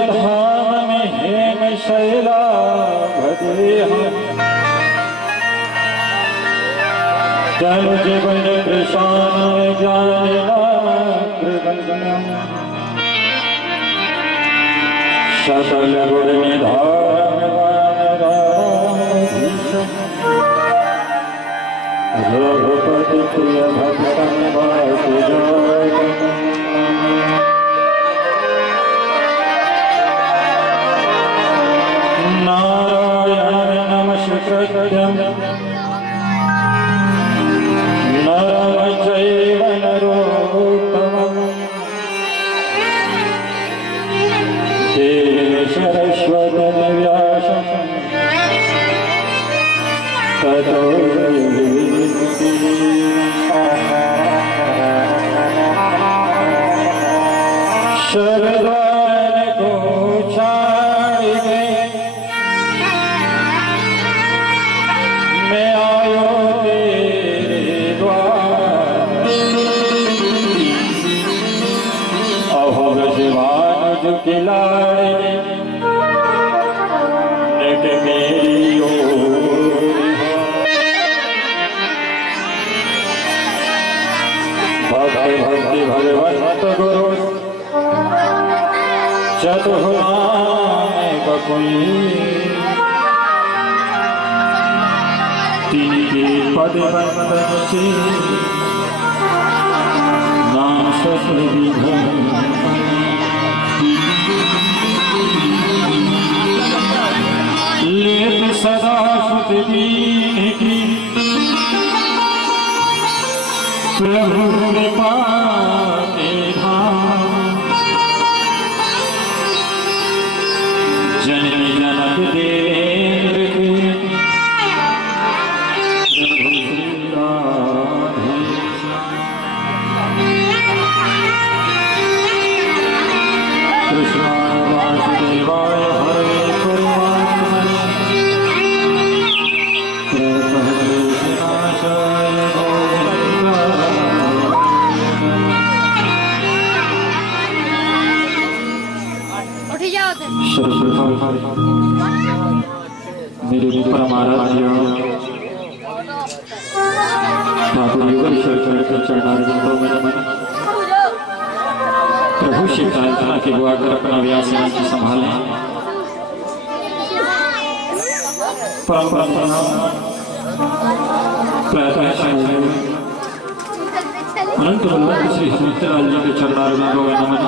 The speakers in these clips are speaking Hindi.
धाम में हेम शैला भजे हम जन जीवन कृष्ण ज्ञान सकल गुण निधान रघुपति प्रिय भक्तन नारायण नमस्कृत्यं नरं चैव नरोत्तमं देवीं सरस्वतीं व्यासं ततो शरद्वान को छाड़ के मैं आयो तेरे द्वार अहो शिवान जो खिलाड़े नट मेरी भक्ति भक्ति भगवंत गुरु चतुर्नाम कोई तीन के पद बंदन से नाम सफल लेत सदा सुत दीन की प्रभु कृपा के धाम जननी जनक देवेंद्र के कृष्णाय वासुदेवाय हरे परमात्मने प्रणतहृदयनाशाय मेरे परमाराध्य ठाकुर युगल के चरणारविंदों में नमन। प्रभु श्री प्रार्थना के बुआ कर अपना व्यासन की संभालें। अनंत बलवंत श्री हनुमंतलाल जी के चरणारविंदों में नमन।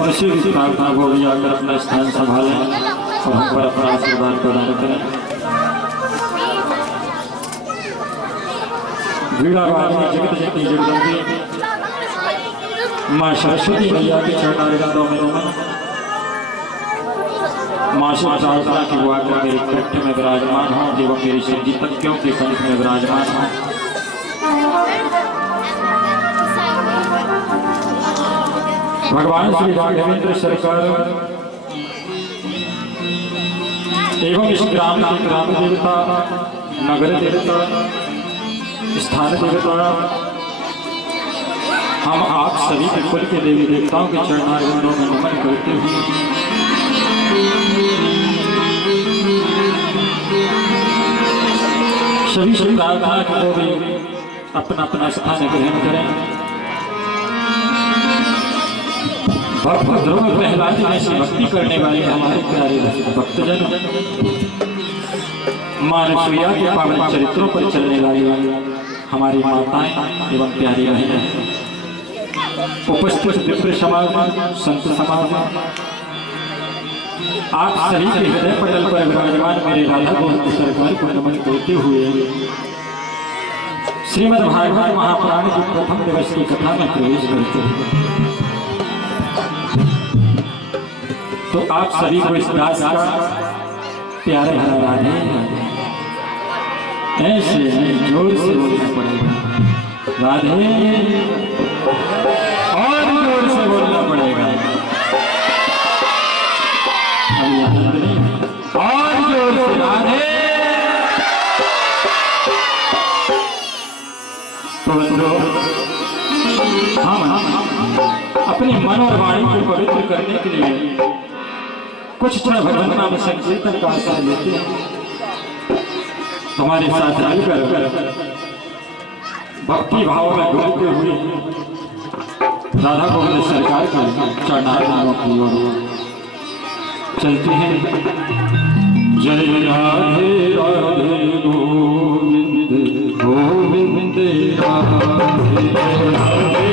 और श्री प्रार्थना को भी आकर अपना स्थान संभालें और हम पर अपना आशीर्वाद प्रदान करें। वीणा वाणी जगत जननी जगदम्बे माँ सरस्वती मैया के चरणारविंदों में नमन। माँ से प्रार्थना की वो आकर मेरे कंठ में विराजमान हो एवं मेरी संगीतज्ञों के कंठ में विराजमान हो। भगवान श्री राघवेंद्र सरकार एवं इस ग्राम के ग्राम देवता, नगर देवता, स्थान देवता, हम आप सभी के कुल के देवी देवताओं के चरणारविंदों में नमन करते हुए सभी प्रार्थना को भी अपना अपना स्थान ग्रहण करें। भद्रों में प्रहलाद में से भक्ति करने वाले हमारे प्यारे भक्तजन, मानसूया के पावन चरित्रों पर चलने वाली हमारी माताएं एवं प्यारी बहनें, उपस्थित विप्र समाज, संत समाज, आप सभी के हृदय पटल पर विराजमान मेरे राधा गोविंद सरकार को नमन करते हुए श्रीमद् भागवत महापुराण की प्रथम दिवस की कथा में प्रवेश करते हैं। तो आप सभी को इस दास का प्यार भरा राधे ऐसे जोर से बोलना पड़ेगा। राधे और जोर से बोलना पड़ेगा। और जोर से राधे। तो हम अपने मन और वाणी को पवित्र करने के लिए कुछ क्षण भगवान नाम संकीर्तन का आश्रय लेते हैं। हमारे साथ मिलकर भक्ति भाव में डूबते हुए राधा गोविंद सरकार के चरणारविंदों की ओर चलते हैं। जय राधे राधे गोविंद गोविंद राधे राधे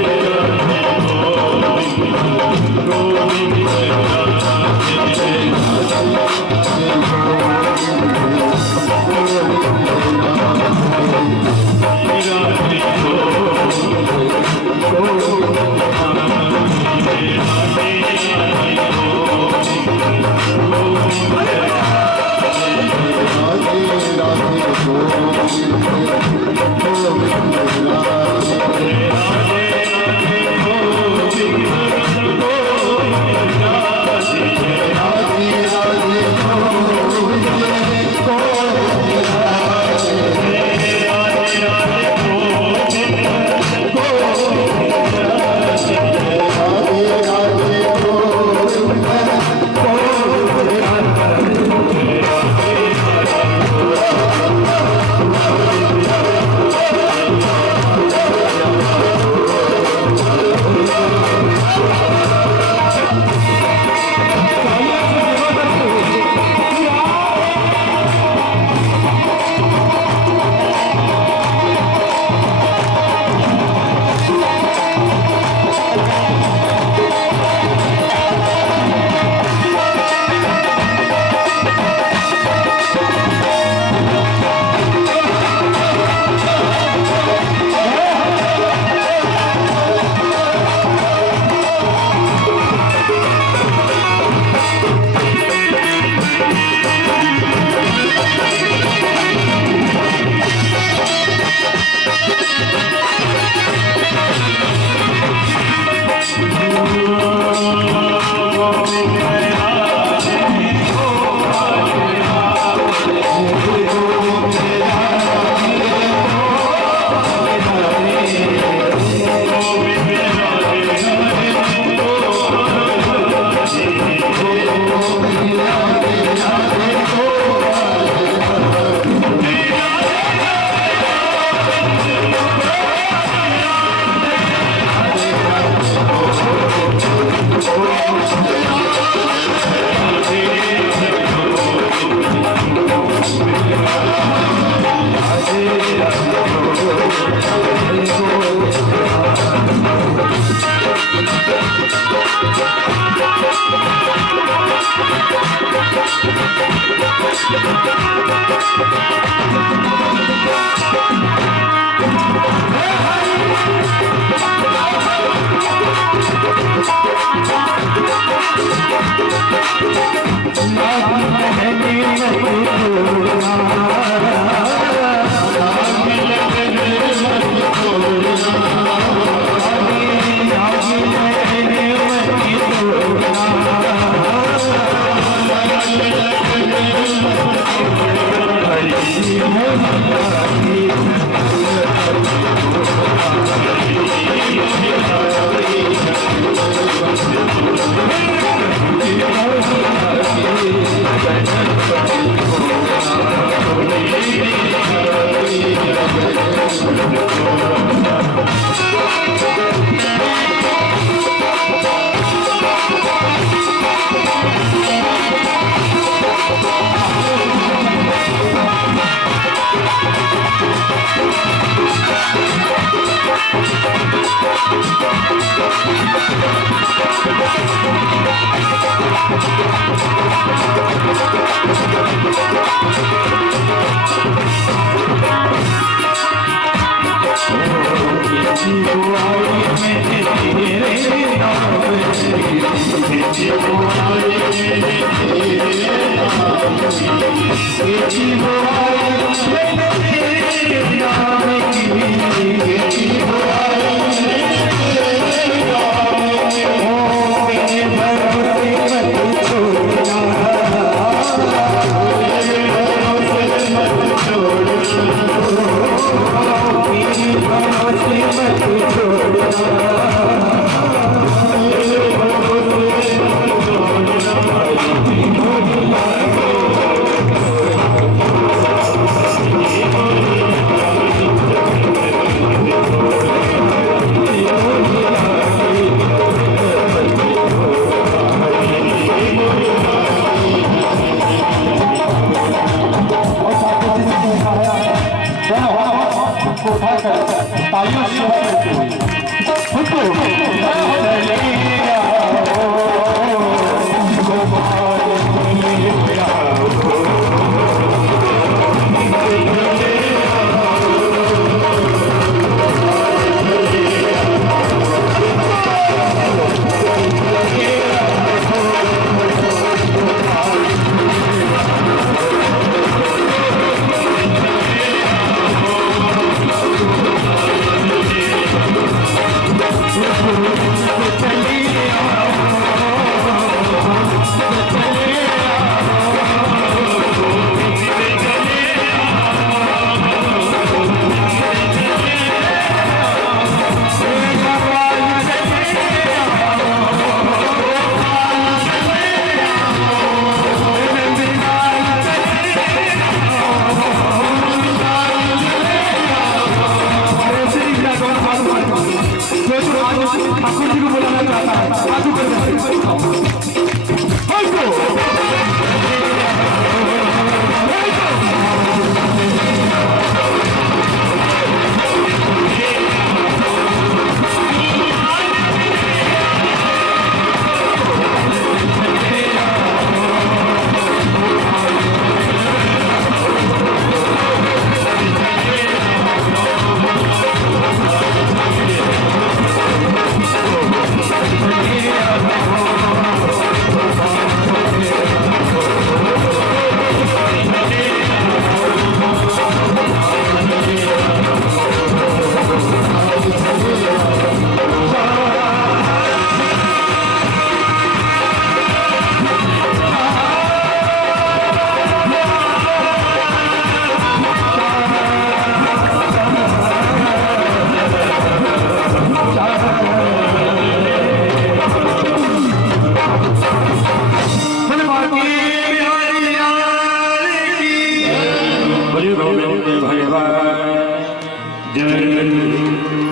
Namaste.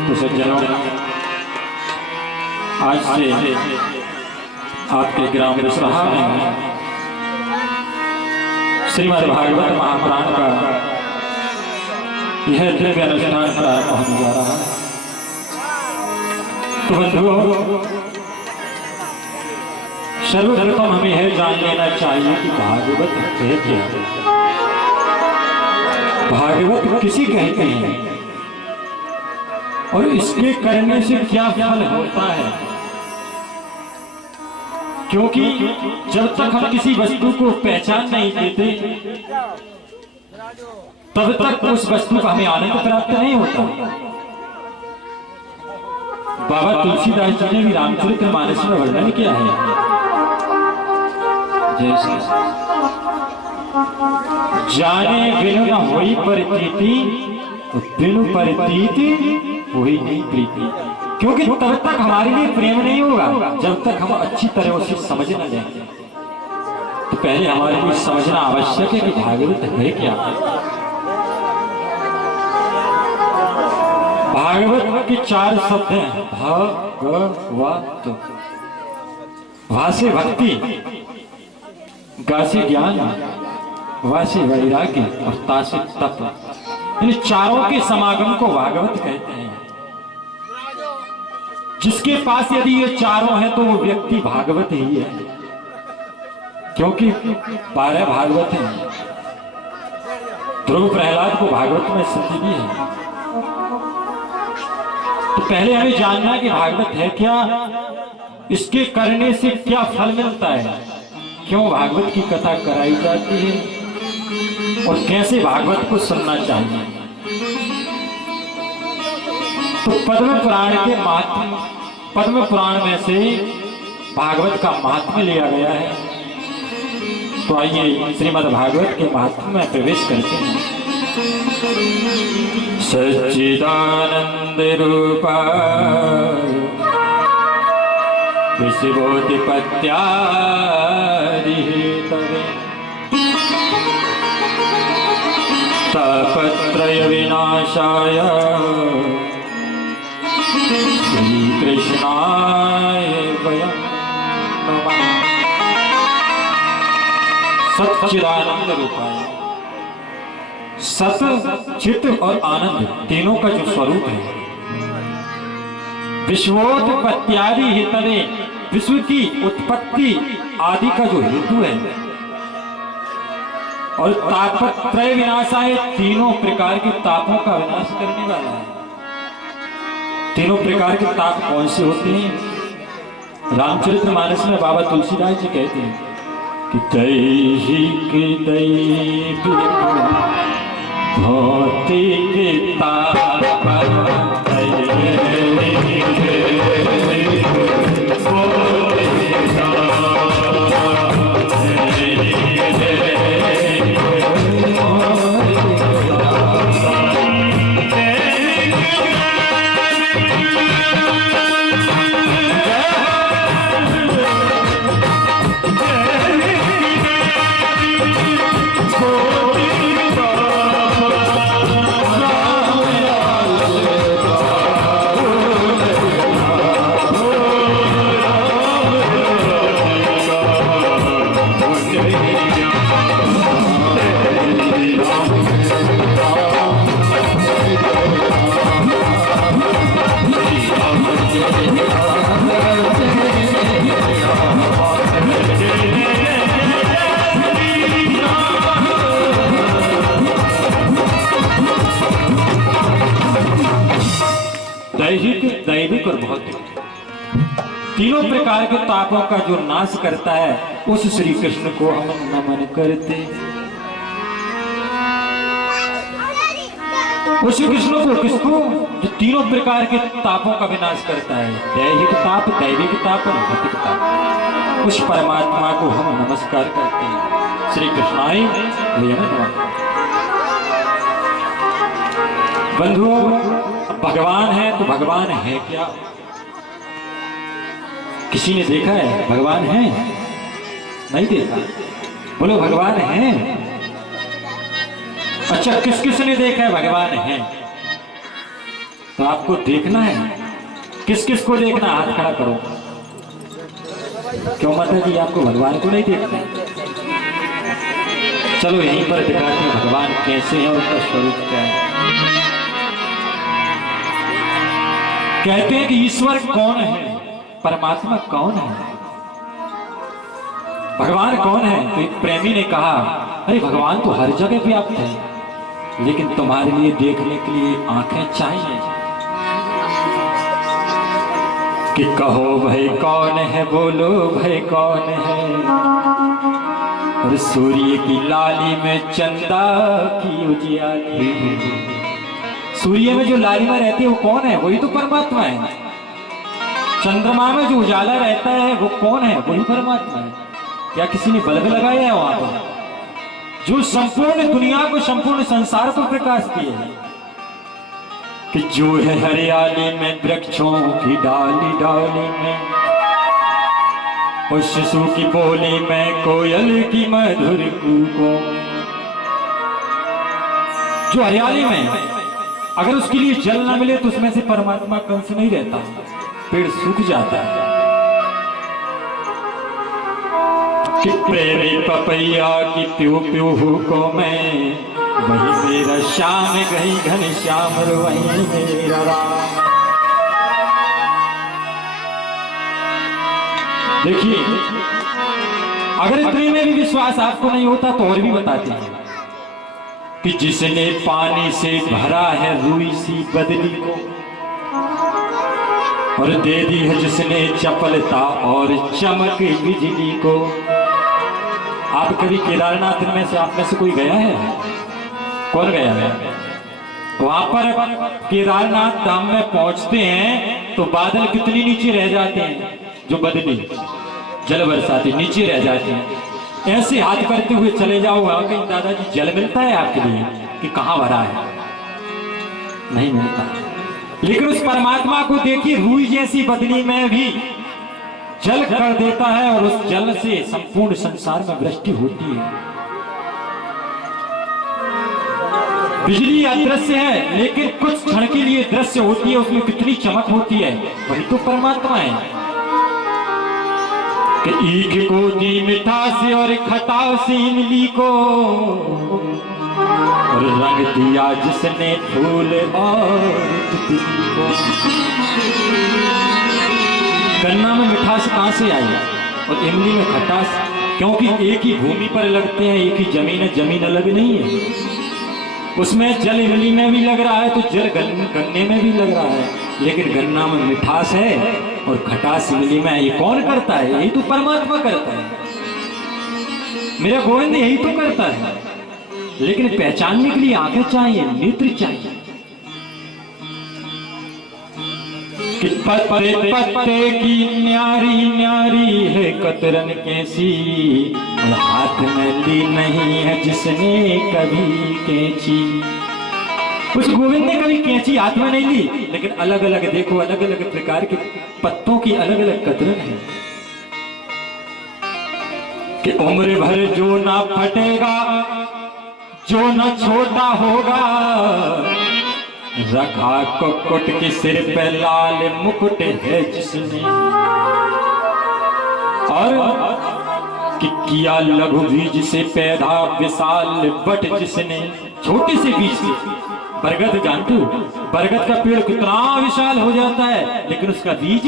तो सज्जनों, आज से आपके ग्राम रसरहा में श्रीमद् भागवत महापुराण का यह दिव्य अनुष्ठान प्रारंभ होने जा रहा है। तो बंधुओं, सर्वप्रथम हमें यह जान लेना चाहिए कि भागवत है क्या। भागवत किसी कहते हैं और इसके करने से क्या फल होता है, क्योंकि जब तक हम किसी वस्तु को पहचान नहीं देते तब तक उस वस्तु का हमें आनंद प्राप्त नहीं होता। बाबा तुलसीदास जी ने भी रामचरितमानस में वर्णन किया है, जैसे जाने बिनु न होई प्रतीति, बिनु प्रतीति होई नहीं प्रीति। क्योंकि तब तक हमारे लिए प्रेम नहीं होगा जब तक हम अच्छी तरह उसे समझ न जाएंगे। तो पहले हमारे लिए समझना आवश्यक है कि भागवत है क्या। भागवत के 4 शब्द हैं, भागवत। भा से भक्ति, गा से ज्ञान, वा से वैराग्य और ता से तप। इन चारों के समागम को भागवत कहते हैं। जिसके पास यदि ये चारों हैं तो वो व्यक्ति भागवत ही है, क्योंकि 12 भागवत हैं। ध्रुव प्रहलाद को भागवत में सिद्धि भी है। तो पहले हमें जानना कि भागवत है क्या, इसके करने से क्या फल मिलता है, क्यों भागवत की कथा कराई जाती है और कैसे भागवत को सुनना चाहिए। तो पद्म पुराण में से भागवत का महात्म्य लिया गया है। तो आइए श्रीमद् भागवत के महात्म्य में प्रवेश करते हैं। सच्चिदानंद रूपाय विश्वोत्पत्त्यादि हेतवे तापत्रय विनाशाय श्री कृष्णाय वयं नमः। सच्चिदानंद रूपाय, सत, चित और आनंद तीनों का जो स्वरूप है। विश्वोत्पत्त्यादि हेतवे, विश्व की उत्पत्ति आदि का जो हेतु है। और तापत्रय विनाशाय, तीनों प्रकार के तापों का विनाश करने वाला है। तीनों प्रकार के ताप कौन से होते हैं? रामचरितमानस में बाबा तुलसीदास जी कहते हैं कि दैहिक दैविक भौतिक ताप, दैविक और भौतिक, तीनों प्रकार के तापों का जो नाश करता है उस श्री कृष्ण को हम नमन करते। उस श्री कृष्ण को, किसको? जो तीनों प्रकार के तापों का विनाश करता है, दैहिक ताप, दैविक ताप और भौतिक ताप। उस परमात्मा को हम नमस्कार करते हैं। श्री कृष्णाय वयं नमः। बंधुओं, भगवान है तो भगवान है क्या? किसी ने देखा है भगवान है? नहीं देखा? बोलो भगवान हैं। अच्छा, किस किस ने देखा है भगवान हैं? तो आपको देखना है। किस किस को देखना? हाथ खड़ा करो। क्यों माता जी आपको भगवान को नहीं देखते? चलो यहीं पर दिखाते हैं भगवान कैसे हैं और उनका स्वरूप क्या है। कहते हैं कि ईश्वर कौन है, परमात्मा कौन है, भगवान कौन है? तो एक प्रेमी ने कहा, अरे भगवान तो हर जगह व्याप्त है, लेकिन तुम्हारे लिए देखने के लिए आंखें चाहिए। कि कहो भाई कौन है, बोलो भाई कौन है, और सूर्य की लाली में चंदा की उजियाली। सूर्य में जो लालिमा रहती है वो कौन है? वही तो परमात्मा है। चंद्रमा में जो उजाला रहता है वो कौन है? वही परमात्मा है। क्या किसी ने बल्ब लगाया है वहां पर? जो संपूर्ण दुनिया को, संपूर्ण संसार को प्रकाश दिए है। कि जो है हरियाली में, वृक्षों की डाली डाली में, और शिशु की बोली में, कोयल की मधुर कूकों। जो हरियाली में, अगर उसके लिए जल न मिले तो उसमें से परमात्मा कंस नहीं रहता, पेड़ सूख जाता है। कि प्रेमी पपैया की प्यू प्यू को मैं, वही मेरा श्याम गई घन श्याम, वही मेरा राम। देखिए, अगर इतने में भी विश्वास आपको नहीं होता तो और भी बताते हैं कि जिसने पानी से भरा है रुई सी बदली को, और दे दी है जिसने चपलता और चमक बिजली को। आप कभी केदारनाथ में से, आप में से कोई गया है? कौन गया है? वहां पर केदारनाथ धाम में पहुंचते हैं तो बादल कितनी नीचे रह जाते हैं, जो बदली जल बरसाते नीचे रह जाते हैं। ऐसे हाथ करते हुए चले जाओ, वहां कहीं दादाजी जल मिलता है आपके लिए? कि कहां भरा है? नहीं मिलता। लेकिन उस परमात्मा को देखिए, रूई जैसी बदली में भी जल कर देता है, और उस जल से संपूर्ण संसार में वृष्टि होती है। बिजली अदृश्य है, लेकिन कुछ क्षण के लिए दृश्य होती है, उसमें कितनी चमक होती है, वही तो परमात्मा है। कि ईख को दी मिठास और खटास इमली को, और रंग दिया जिसने फूल और तितली को। गन्ना में मिठास कहां से आई और इमली में खटास? क्योंकि एक ही भूमि पर लगते हैं, एक ही जमीन है, जमीन अलग नहीं है। उसमें जल इमली में भी लग रहा है तो जल गन्ने में भी लग रहा है, लेकिन गन्ना में मिठास है और खटास इमली में। ये कौन करता है? यही तो परमात्मा करता है, मेरा गोविंद यही तो करता है। लेकिन पहचानने के लिए आंखें चाहिए, नेत्र चाहिए। कि पत्ते पत्ते की न्यारी न्यारी है कतरन कैसी, और हाथ में ली नहीं है जिसने कभी कैंची। उस गोविंद ने कभी कैंची हाथ में नहीं ली, लेकिन अलग अलग देखो, अलग अलग प्रकार के पत्तों की अलग अलग कतरन है। कि उम्र भर जो ना फटेगा, जो ना छोटा होगा, रखा कुक्कुट के सिर पे लाल मुकुट है जिसने, और कि किया लघु बीज से पैदा विशाल बट जिसने। छोटे से बीज से बरगद, जानते हो बरगद का पेड़ कितना विशाल हो जाता है, लेकिन उसका बीज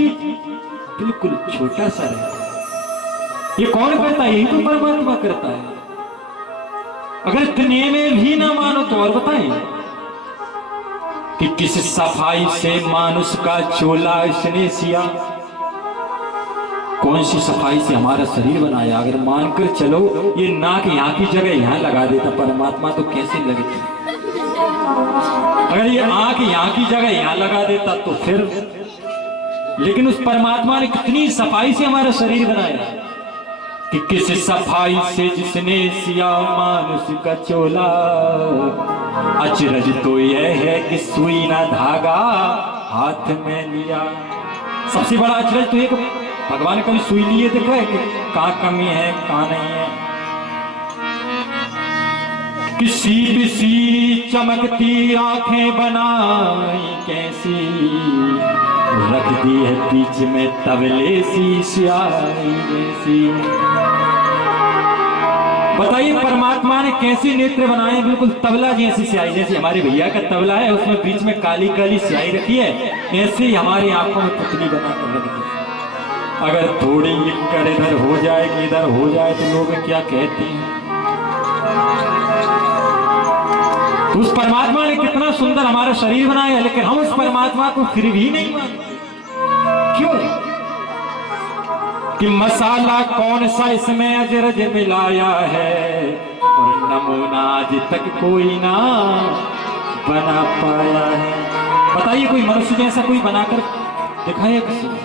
बिल्कुल छोटा सा रहता है। ये कौन करता है? यही तो परमात्मा करता है। अगर इतने में भी ना मानो तो और बताएं कि किस सफाई से मानुष का चोला इसने सिया। कौन सी सफाई से हमारा शरीर बनाया? अगर मानकर चलो ये नाक यहाँ की जगह यहाँ लगा देता परमात्मा तो कैसे लगती? अगर ये आंख यहाँ की जगह यहाँ लगा देता तो फिर। लेकिन उस परमात्मा ने कितनी सफाई से हमारा शरीर बनाया कि किस सफाई से जिसने सिया मानुष का चोला। अचरज तो यह है कि सुई ना धागा हाथ में लिया। सबसे बड़ा अचरज तो एक भगवान कभी सुई लिए देखा है कि कहाँ कमी है कहाँ नहीं है। किसी सी चमकती आंखें बनाई कैसी, रख दी है बीच में तबले सी स्याही जैसी। बताइए परमात्मा ने कैसे नेत्र बनाए, बिल्कुल तबला जैसी स्याही, जैसे हमारे भैया का तबला है उसमें बीच में काली काली स्याही रखी है, ऐसे ही हमारी आंखों में पुतली बनाकर रख दी। अगर थोड़ी कर इधर हो जाए कि इधर हो जाए तो लोग क्या कहते हैं। तो उस परमात्मा ने कितना सुंदर हमारा शरीर बनाया, लेकिन हम उस परमात्मा को फिर भी नहीं मानते। क्यों? कि मसाला कौन सा इसमें अजरज मिलाया है, और नमूना आज तक कोई ना बना पाया है। बताइए कोई मनुष्य जैसा कोई बनाकर दिखाया किसी ने?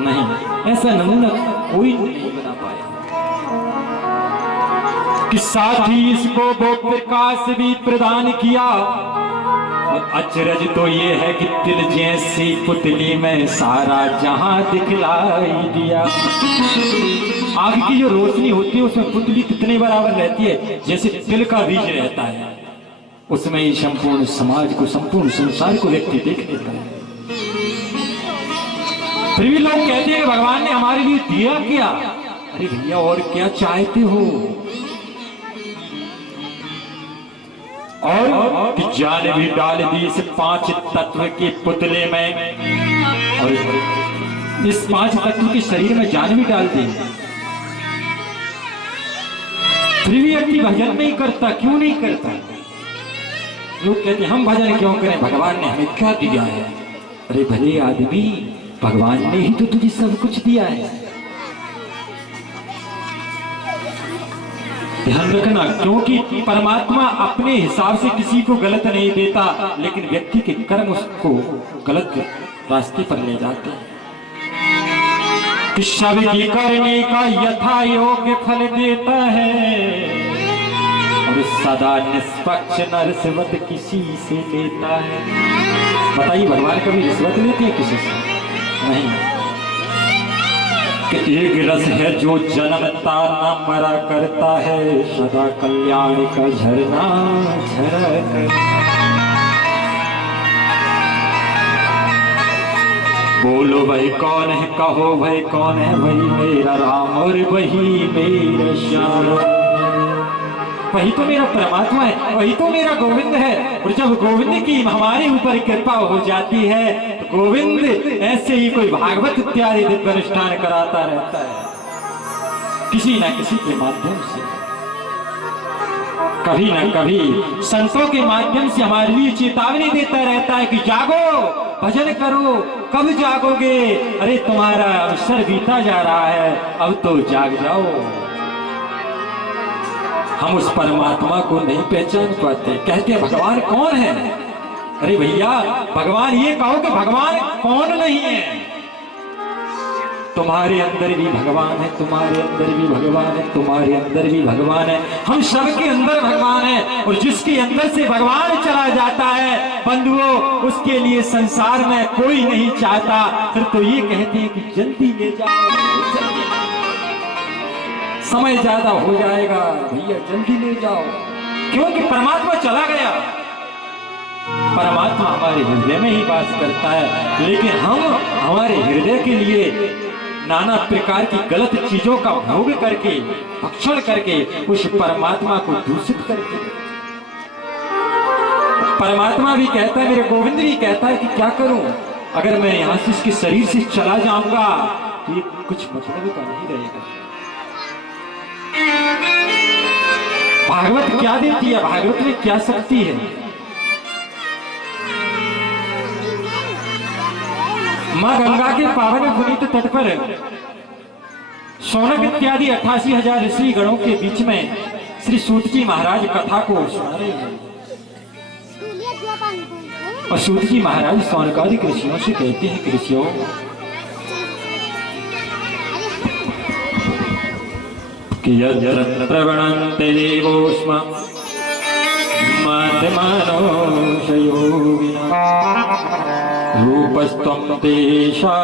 नहीं, ऐसा नमूना कोई नहीं बना पाया। कि साथ ही इसको वो प्रकाश भी प्रदान किया, और अचरज तो ये है कि तिल जैसी पुतली में सारा जहां दिखलाई दिया। आग की जो रोशनी होती है उसमें पुतली कितने बराबर रहती है, जैसे तिल का बीज रहता है, उसमें ही संपूर्ण समाज को, संपूर्ण संसार को व्यक्ति देख लेता है। फिर भी लोग कहते हैं कि भगवान ने हमारे लिए दिया क्या। अरे भैया और क्या चाहते हो, और कि जान भी डाल दी इस 5 तत्व के पुतले में, और इस 5 तत्व के शरीर में जान भी डाल दी। फिर भी व्यक्ति भजन नहीं करता, क्यों नहीं करता? लोग कहते हम भजन क्यों करें, भगवान ने हमें क्या दिया है। अरे भले आदमी, भगवान ने ही तो तुझे सब कुछ दिया है। ध्यान रखना, क्योंकि परमात्मा अपने हिसाब से किसी को गलत नहीं देता, लेकिन व्यक्ति के कर्म उसको गलत रास्ते पर ले जाते हैं। सब की करने का यथा योग्य फल देता है, और सदा निष्पक्ष न रिश्वत किसी से लेता है। बताइए भगवान कभी रिश्वत लेते हैं किसी से? नहीं। कि एक रस है जो जन्मता न मरा करता है, सदा कल्याण का झरना झरा कर। बोलो भाई कौन है, कहो भाई कौन है, वही मेरा राम और वही मेरा श्याम। वही तो मेरा परमात्मा है, वही तो मेरा गोविंद है। और जब गोविंद की हमारे ऊपर कृपा हो जाती है तो गोविंद ऐसे ही कोई भागवत इत्यादि दिव्य अनुष्ठान कराता रहता है, किसी न किसी के माध्यम से। कभी न कभी संतों के माध्यम से हमारे लिए चेतावनी देता रहता है कि जागो, भजन करो। कब जागोगे? अरे तुम्हारा अवसर बीता जा रहा है, अब तो जाग जाओ। हम उस परमात्मा को नहीं पहचान पाते, कहते हैं भगवान कौन है। अरे भैया, भगवान ये कहो कि भगवान कौन नहीं है। तुम्हारे अंदर भी भगवान है, तुम्हारे अंदर भी भगवान है, तुम्हारे अंदर भी भगवान है। हम सबके अंदर भगवान है, और जिसके अंदर से भगवान चला जाता है बंधुओं, उसके लिए संसार में कोई नहीं चाहता। फिर तो ये कहते हैं कि जल्दी ले जाओ, समय ज्यादा हो जाएगा, भैया जल्दी ले जाओ, क्योंकि परमात्मा चला गया। परमात्मा हमारे हृदय में ही वास करता है, लेकिन हम हमारे हृदय के लिए नाना प्रकार की गलत चीजों का भोग करके, भक्षण करके उस परमात्मा को दूषित करके। परमात्मा भी कहता है, मेरे गोविंद भी कहता है कि क्या करूं, अगर मैं यहां से इसके शरीर से चला जाऊंगा तो ये कुछ मतलब का नहीं रहेगा। भागवत क्या देती है, भागवत में क्या शक्ति है। मां गंगा के पावन पुनीत तट पर शौनक इत्यादि 88,000 ऋषि गणों के बीच में श्री सूत जी महाराज कथा को सुना रहे हैं। और सूत जी महाराज शौनकादि ऋषियों से कहते हैं कि ऋषियों, कि यत्र वणन्ते देवोस्म माध्यमानोषयोगिनः रूपस्त्वं तेषां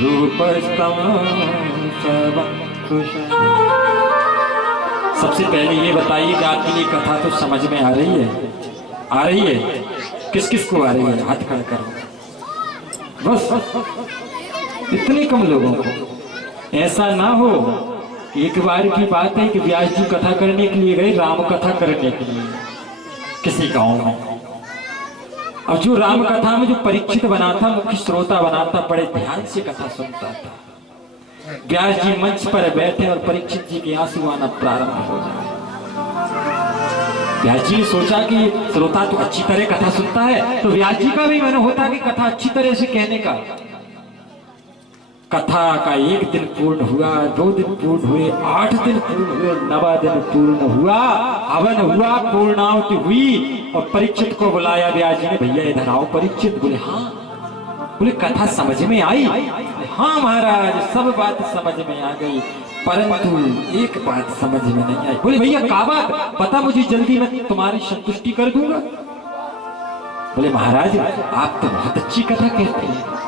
रूपस्तम सबसे पहले ये बताइए कि आपके लिए कथा तो समझ में आ रही है? आ रही है? किस किस को आ रही है? हाथ खड़ा करो। बस इतने कम लोगों को। ऐसा ना हो, एक बार की बात है कि व्यास जी कथा करने के लिए गए, राम कथा करने के लिए किसी गांव में। और जो राम कथा में जो परीक्षित बना था, मुख्य श्रोता बना था, बड़े ध्यान से कथा सुनता था। व्यास जी मंच पर बैठे और परीक्षित जी के आंसू आना प्रारंभ हो जाए। व्यास जी ने सोचा कि श्रोता तो अच्छी तरह कथा सुनता है, तो व्यास जी का भी मन होता कि कथा अच्छी तरह से कहने का। कथा का 1 दिन पूर्ण हुआ, 2 दिन पूर्ण हुए, 8 दिन पूर्ण हुए, 9वां दिन पूर्ण हुआ, हवन हुआ, पूर्णाहुति हुई और परीक्षित को बुलाया व्यास जी ने। भैया इधर आओ। परीक्षित बोले हाँ। बोले कथा समझ में आई? हाँ महाराज, सब बात समझ में आ गई, परंतु एक बात समझ में नहीं आई। बोले भैया क्या बात? पता मुझे, जल्दी मैं तुम्हारी संतुष्टि कर दूंगा। बोले महाराज आप तो बहुत अच्छी कथा कहते हैं,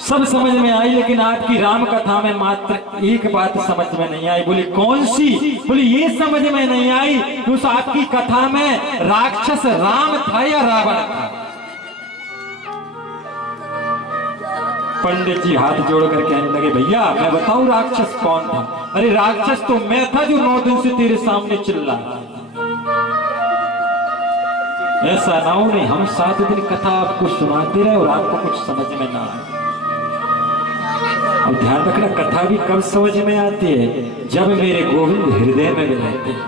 सब समझ में आई, लेकिन आपकी राम कथा में मात्र एक बात समझ में नहीं आई। बोले कौन सी? बोले ये समझ में नहीं आई कि उस आपकी कथा में राक्षस राम था या रावण था। पंडित जी हाथ जोड़कर कहने लगे भैया मैं बताऊं राक्षस कौन था? अरे राक्षस तो मैं था जो 9 दिन से तेरे सामने चिल्ला। ऐसा ना हो नहीं हम 7 दिन कथा आपको सुनाते रहे और आपको कुछ समझ में ना आए। और ध्यान रखना, कथा भी कब समझ में आती है? जब मेरे गोविंद हृदय में रहते हैं,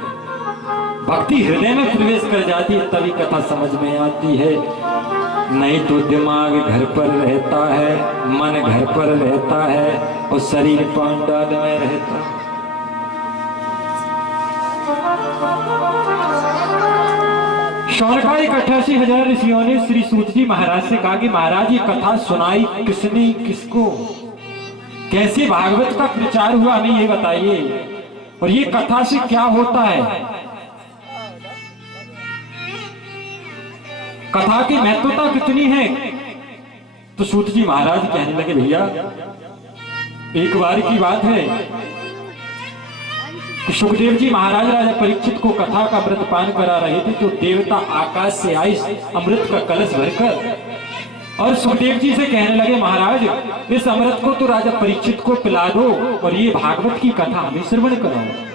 भक्ति हृदय में प्रवेश कर जाती है, तभी कथा समझ में आती है। नहीं तो दिमाग घर पर रहता है, मन घर पर रहता है और शरीर पांडाल में रहता है। शौनकादिक 88,000 ऋषियों ने श्री सूत जी महाराज से कहा कि महाराज ये कथा सुनाई किसने किसको, कैसे भागवत का प्रचार हुआ, हमें ये बताइए, और ये कथा से क्या होता है? कथा की महत्वता कितनी है? तो सूत जी महाराज कहने लगे भैया एक बार की बात है कि सुखदेव जी महाराज राजा परीक्षित को कथा का अमृत पान करा रहे थे, तो देवता आकाश से आए अमृत का कलश भरकर और सुखदेव जी से कहने लगे महाराज इस अमृत को तो राजा परीक्षित को पिला दो और ये भागवत की कथा हमें श्रवण कराओ।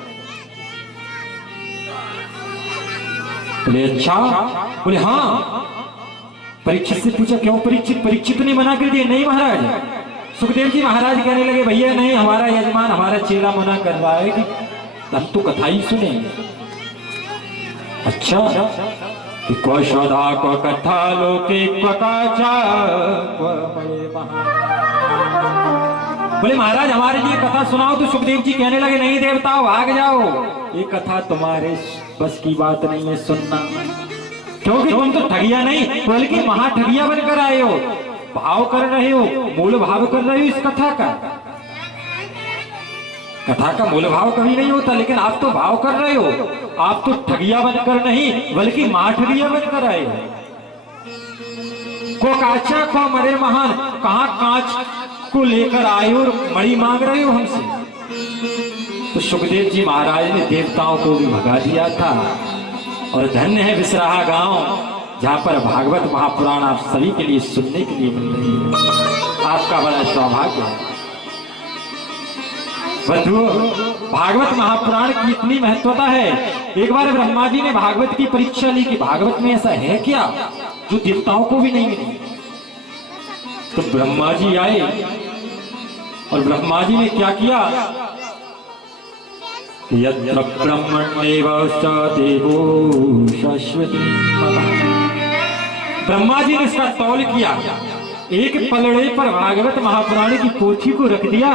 बोले अच्छा? बोले हाँ। परीक्षित से पूछा क्यों परीक्षित? परीक्षित ने मना कर दिया। नहीं महाराज। सुखदेव जी महाराज कहने लगे भैया नहीं, हमारा यजमान हमारा चेला मना कर रहा है कि हम तो कथा ही सुने। अच्छा कि कौशोधा को कथा लोके क्वकाचा बोले महाराज हमारे लिए कथा सुनाओ। तो सुखदेव जी कहने लगे नहीं देवताओ भाग जाओ, ये कथा तुम्हारे बस की बात नहीं है सुनना, क्योंकि तुम तो ठगिया नहीं बल्कि महाठगिया बनकर आए हो, भाव कर रहे हो, मूल भाव कर रहे हो इस कथा का। कथा का मूल भाव कभी नहीं होता, लेकिन आप तो भाव कर रहे हो, आप तो ठगिया बनकर नहीं बल्कि महाठगिया बनकर आए हो। को काचा को मरे महान, कहां कांच को लेकर आए हो और मणि मांग रहे हो हमसे। तो सुखदेव जी महाराज ने देवताओं को भी भगा दिया था। और धन्य है विसराहा गांव जहां पर भागवत महापुराण आप सभी के लिए सुनने के लिए मिल रही है। आपका बड़ा सौभाग्य है बंधुओं। भागवत महापुराण की इतनी महत्वता है। एक बार ब्रह्मा जी ने भागवत की परीक्षा ली कि भागवत में ऐसा है क्या जो देवताओं को भी नहीं मिली। तो ब्रह्मा जी आए और ब्रह्मा जी ने क्या किया, यत्र ब्रह्मण्येव स देवो शाश्वती। ब्रह्मा जी ने इसका तौल किया, एक पलड़े पर भागवत महापुराण की पोथी को रख दिया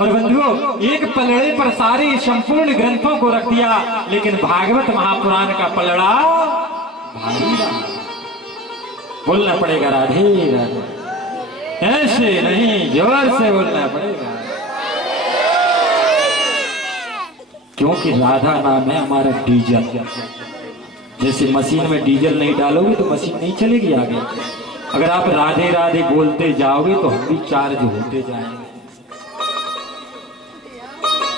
और बंधुओं एक पलड़े पर सारे संपूर्ण ग्रंथों को रख दिया, लेकिन भागवत महापुराण का पलड़ा भारी रहा। बोलना पड़ेगा राधे राधे, ऐसे नहीं जोर से बोलना पड़ेगा, क्योंकि राधा नाम है हमारा डीजल। जैसे मशीन में डीजल नहीं डालोगे तो मशीन नहीं चलेगी आगे। अगर आप राधे राधे बोलते जाओगे तो हम भी चार्ज होते जाएंगे।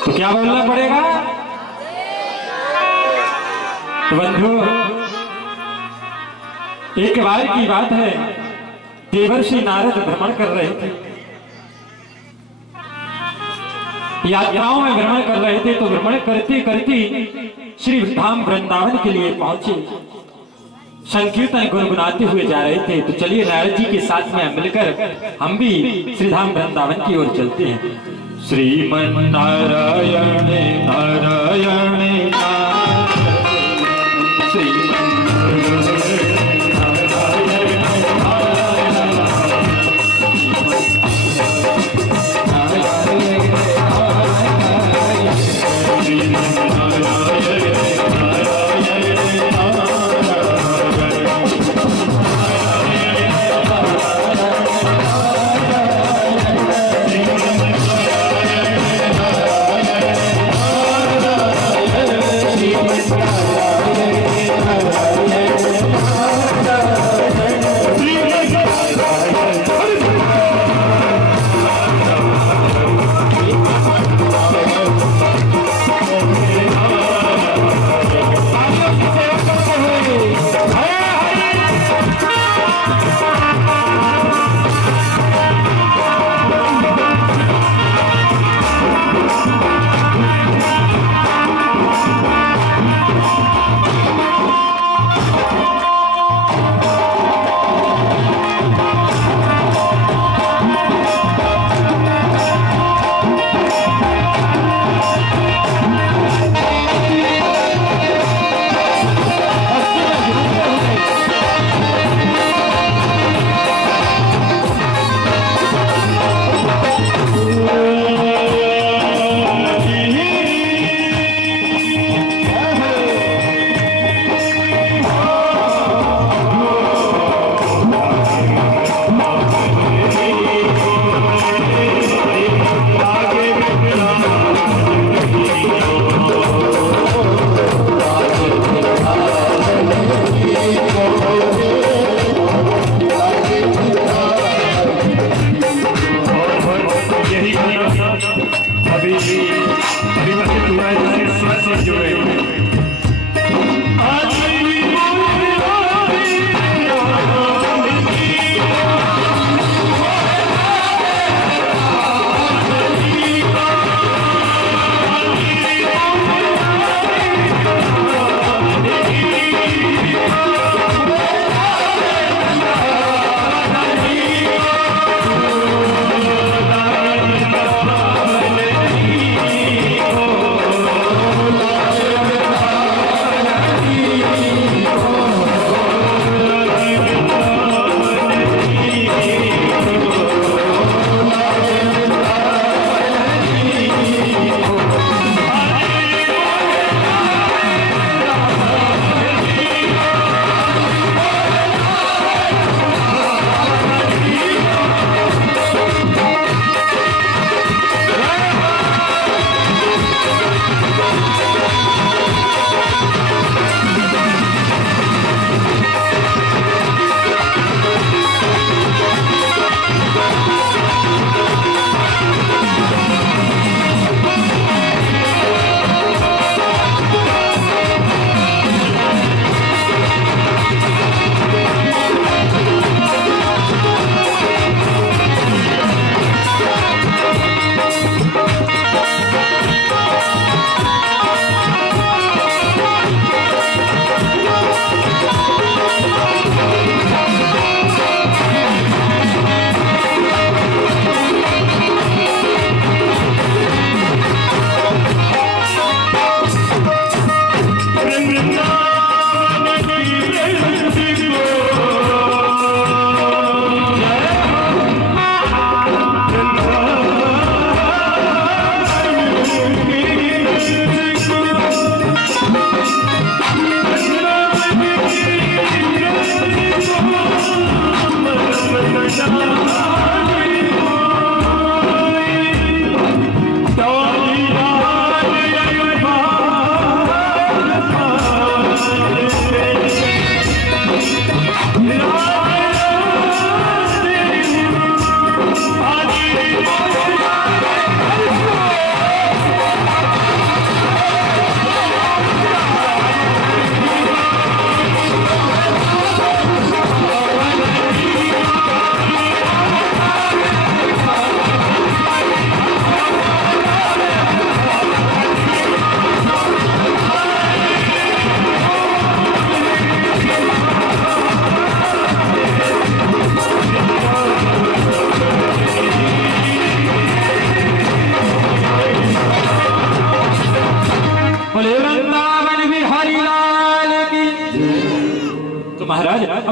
तो क्या बोलना पड़ेगा? तो बंधु, एक बार की बात है, देवर्षि नारद भ्रमण कर रहे थे, यात्राओं में भ्रमण कर रहे थे। तो भ्रमण करते करते श्री धाम वृंदावन के लिए पहुंचे, संकीर्तन गुनगुनाते हुए जा रहे थे। तो चलिए नारद जी के साथ में मिलकर हम भी श्रीधाम वृंदावन की ओर चलते हैं। श्रीमन नारायण नारायण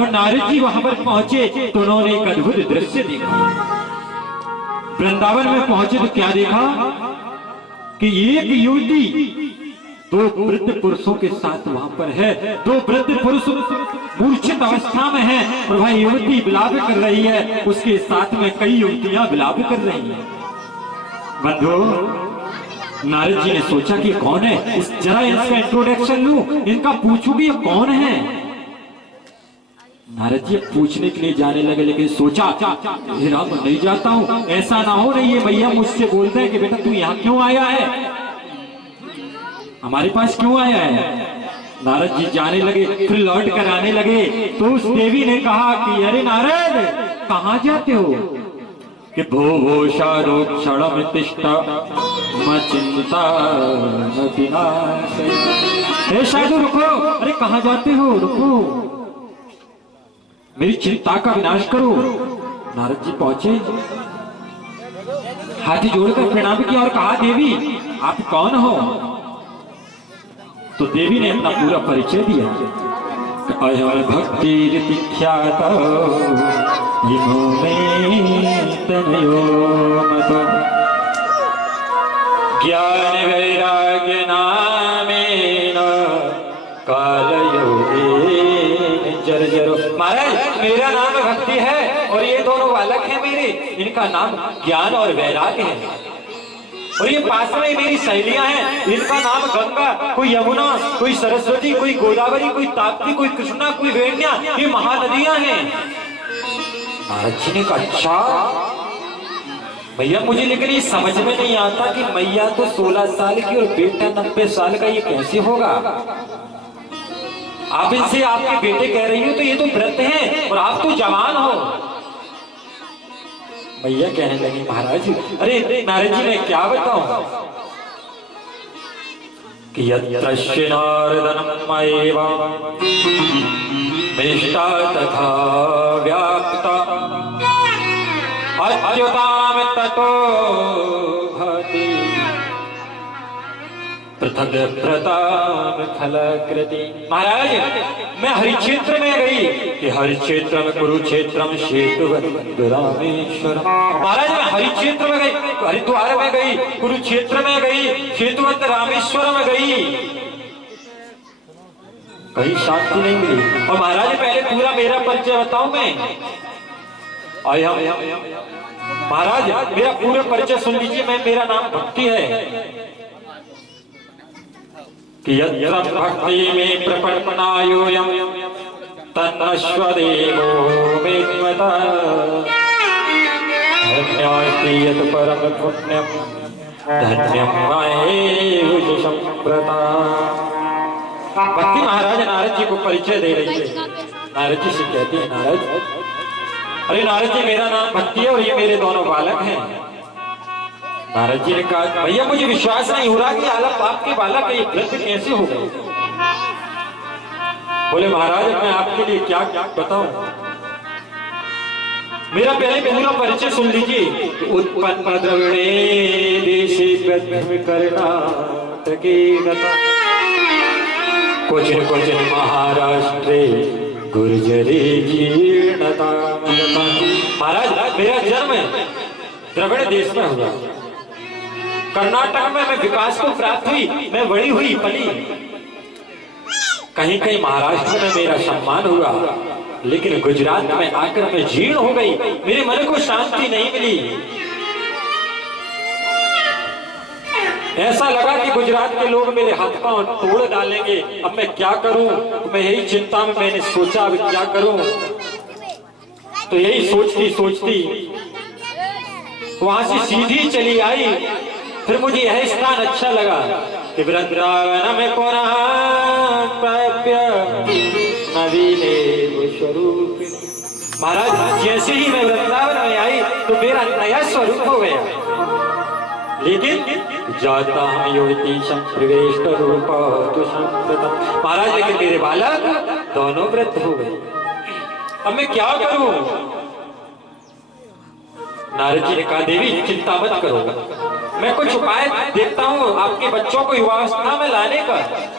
और नारद जी वहां पर पहुंचे तो उन्होंने एक अद्भुत दृश्य देखा। वृंदावन में पहुंचे तो क्या देखा कि एक युवती दो वृद्ध पुरुषों के साथ वहां पर है। दो वृद्ध पुरुष मूर्छित अवस्था में है और वह युवती विलाप कर रही है, उसके साथ में कई युवतियां विलाप कर रही हैं। बंधु, नारद जी ने सोचा कि कौन है, इस जरा इनका इंट्रोडक्शन लूं, इनका पूछूं कि ये कौन है। नारद जी पूछने के लिए जाने लगे, लेकिन सोचा हे राम नहीं जाता हूं, ऐसा ना हो नहीं ये भैया मुझसे बोलते हैं कि बेटा तू यहाँ क्यों आया है, हमारे पास क्यों आया है। नारद जी जाने लगे, फिर लौट कर आने लगे तो उस देवी ने कहा कि अरे नारद कहाँ जाते हो, कि भो भो क्षणम तिष्ठा म चिंता न विनाश। हे साधु रुको, अरे कहाँ जाते हो, रुको मेरी चिंता का विनाश करो। नारद जी पहुंचे, हाथ जोड़कर प्रणाम किया और कहा देवी आप कौन हो। तो देवी ने अपना पूरा परिचय दिया। अयम भक्ति ख्यात ज्ञान वैराग्य नामेन कालयोगेन जर्जरो। महाराज मेरा नाम भक्ति है और ये दोनों बालक हैं मेरे, इनका नाम ज्ञान और वैराग्य है। और ये पास में मेरी सहेलियां हैं, इनका नाम गंगा, कोई यमुना, कोई सरस्वती, कोई गोदावरी, कोई ताप्ती, कोई कृष्णा, कोई वेण्या, ये महानदियां हैं। नारद जी ने कहा अच्छा भैया मुझे, लेकिन ये समझ में नहीं आता कि मैया तो 16 साल की और बेटा 90 साल का, ये कैसे होगा। आप इनसे आपके बेटे कह रही हो तो ये तो वृद्ध हैं और आप तो जवान हो। भैया कहने लगी महाराज, अरे नारद जी मैं क्या बताऊं कि यत्र नारदनमेव मिष्टा तथा व्याप्ता अच्युताम ततो भवति पृथक प्रताप फलकृति। महाराज मैं हरिक्षेत्र में गई कि हरिक्षेत्र में कुरुक्षेत्रम सेतुवत् रामेश्वर। महाराज मैं हरिक्षेत्र में गई, हरिद्वार में गई, कुरुक्षेत्र में गई, सेतुवत् रामेश्वर में गई, कहीं शांति नहीं मिली। और महाराज पहले पूरा मेरा परिचय बताऊं मैं। महाराज मेरा पूरा परिचय सुन लीजिए, मैं मेरा नाम भक्ति है कि यत्र भक्ति में प्रपन्नायोऽयं तन्नश्वदेवो मेत्मता धन्योऽस्ति यत् परम पुण्यं धन्यं मायेव सम्प्रता। भक्ति महाराज नारद जी को परिचय दे रही है। नारद जी से कहती है नारद, अरे नारद जी मेरा नाम भक्ति है और ये मेरे दोनों बालक हैं। नारद जी ने कहा भैया मुझे विश्वास नहीं हो रहा कि आपके बालक ये वृद्ध कैसे हो गए। बोले महाराज मैं आपके लिए क्या क्या बताऊं, मेरा पहले पूरा परिचय सुन लीजिए। उत्पन्न द्रविणे देशे कर्णाटके गता क्वचिन क्वचिन महाराष्ट्रे गुर्जरे जीर्णता। महाराज मेरा जन्म द्रविड़ देश में हुआ, कर्नाटक में मैं विकास को प्राप्त हुई, मैं बड़ी हुई पली, कहीं कहीं महाराष्ट्र में मेरा सम्मान हुआ, लेकिन गुजरात में आकर मैं जीर्ण हो गई, मेरे मन को शांति नहीं मिली। ऐसा लगा कि गुजरात के लोग मेरे हाथ पांव तोड़ डालेंगे, अब मैं क्या करूं। मैं यही चिंता में मैंने सोचा अब क्या करूं। तो यही सोचती सोचती वहां से सीधी चली आई। फिर मुझे यह स्थान अच्छा लगा कि वृंदावन में स्वरूप। महाराज जैसे ही मैं वृंदावन में आई तो मेरा नया स्वरूप हो गया, लेकिन जाता हम युवती संप्रवेश रूप। महाराज लेकिन मेरे बालक दोनों वृद्ध हो गए, अब मैं क्या करूं। नारद जी ने कहा देवी चिंता मत करो, मैं कुछ उपाय देखता हूँ आपके बच्चों को युवावस्था में लाने का।